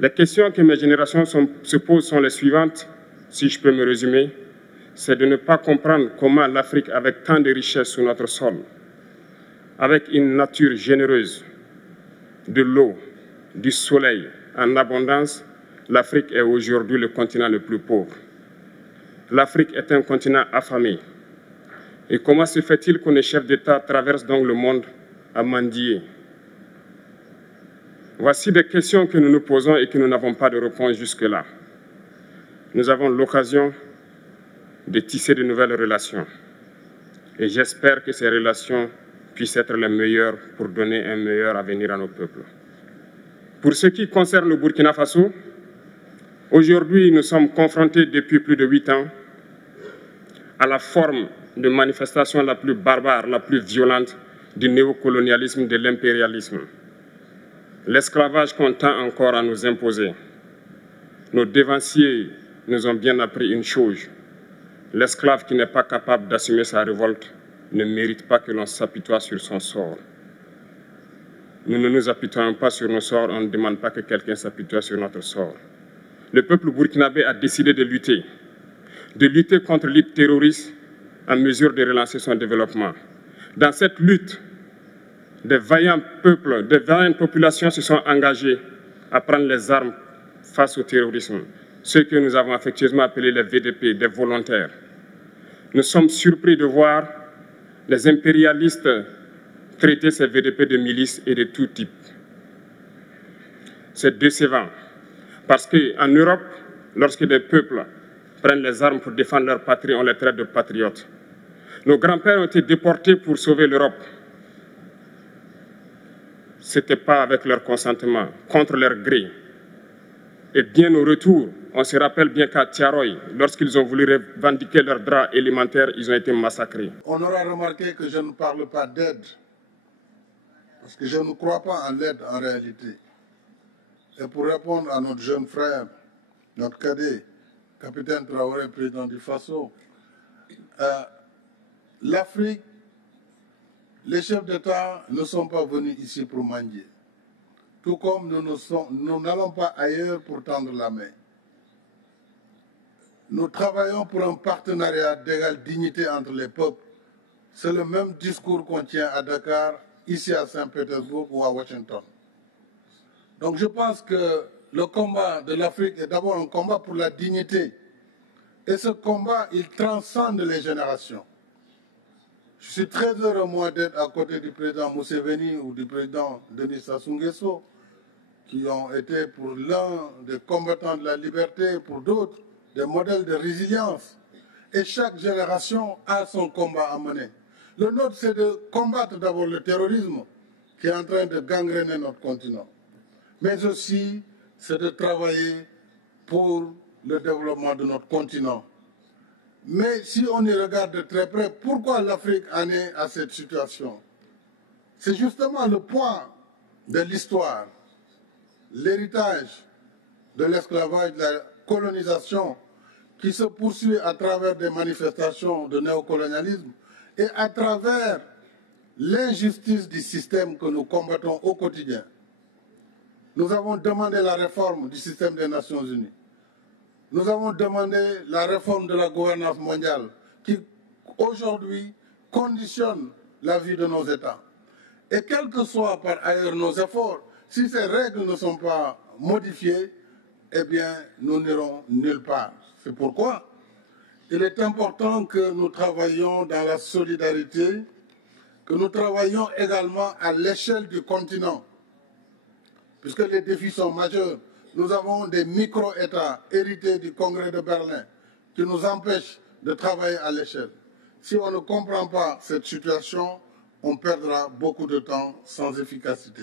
Les questions que mes générations se posent sont les suivantes, si je peux me résumer. C'est de ne pas comprendre comment l'Afrique, avec tant de richesses sur notre sol, avec une nature généreuse, de l'eau, du soleil en abondance, l'Afrique est aujourd'hui le continent le plus pauvre. L'Afrique est un continent affamé. Et comment se fait-il que les chefs d'État traversent donc le monde à mendier? Voici des questions que nous nous posons et que nous n'avons pas de réponse jusque-là. Nous avons l'occasion de tisser de nouvelles relations. Et j'espère que ces relations puissent être les meilleures pour donner un meilleur avenir à nos peuples. Pour ce qui concerne le Burkina Faso, aujourd'hui nous sommes confrontés depuis plus de 8 ans à la forme de manifestation la plus barbare, la plus violente du néocolonialisme, de l'impérialisme. L'esclavage qu'on tend encore à nous imposer. Nos dévanciers nous ont bien appris une chose. L'esclave qui n'est pas capable d'assumer sa révolte ne mérite pas que l'on s'apitoie sur son sort. Nous ne nous apitoyons pas sur nos sorts, on ne demande pas que quelqu'un s'apitoie sur notre sort. Le peuple burkinabé a décidé de lutter contre l'île terroriste en mesure de relancer son développement. Dans cette lutte, des vaillants peuples, des vaillantes populations se sont engagées à prendre les armes face au terrorisme, ceux que nous avons affectueusement appelés les VDP, des volontaires. Nous sommes surpris de voir les impérialistes traiter ces VDP de milices et de tout type. C'est décevant, parce qu'en Europe, lorsque des peuples prennent les armes pour défendre leur patrie, on les traite de patriotes. Nos grands-pères ont été déportés pour sauver l'Europe. Ce n'était pas avec leur consentement, contre leur gré. Et bien au retour, on se rappelle bien qu'à Tiaroy, lorsqu'ils ont voulu revendiquer leurs droits élémentaires, ils ont été massacrés. On aura remarqué que je ne parle pas d'aide, parce que je ne crois pas en l'aide en réalité. Et pour répondre à notre jeune frère, notre cadet, capitaine Traoré, président du Faso, l'Afrique, les chefs d'État ne sont pas venus ici pour mendier. Tout comme nous n'allons pas ailleurs pour tendre la main. Nous travaillons pour un partenariat d'égale dignité entre les peuples. C'est le même discours qu'on tient à Dakar, ici à Saint-Pétersbourg ou à Washington. Donc je pense que le combat de l'Afrique est d'abord un combat pour la dignité. Et ce combat, il transcende les générations. Je suis très heureux, moi, d'être à côté du président Museveni ou du président Denis Sassou Nguesso, qui ont été pour l'un des combattants de la liberté, pour d'autres, des modèles de résilience. Et chaque génération a son combat à mener. Le nôtre, c'est de combattre d'abord le terrorisme qui est en train de gangréner notre continent. Mais aussi, c'est de travailler pour le développement de notre continent. Mais si on y regarde de très près, pourquoi l'Afrique en est à cette situation? C'est justement le poids de l'histoire, l'héritage de l'esclavage, de la colonisation qui se poursuit à travers des manifestations de néocolonialisme et à travers l'injustice du système que nous combattons au quotidien. Nous avons demandé la réforme du système des Nations Unies. Nous avons demandé la réforme de la gouvernance mondiale qui, aujourd'hui, conditionne la vie de nos États. Et quels que soient par ailleurs nos efforts, si ces règles ne sont pas modifiées, eh bien, nous n'irons nulle part. C'est pourquoi il est important que nous travaillions dans la solidarité, que nous travaillions également à l'échelle du continent, puisque les défis sont majeurs. Nous avons des micro-États hérités du Congrès de Berlin qui nous empêchent de travailler à l'échelle. Si on ne comprend pas cette situation, on perdra beaucoup de temps sans efficacité.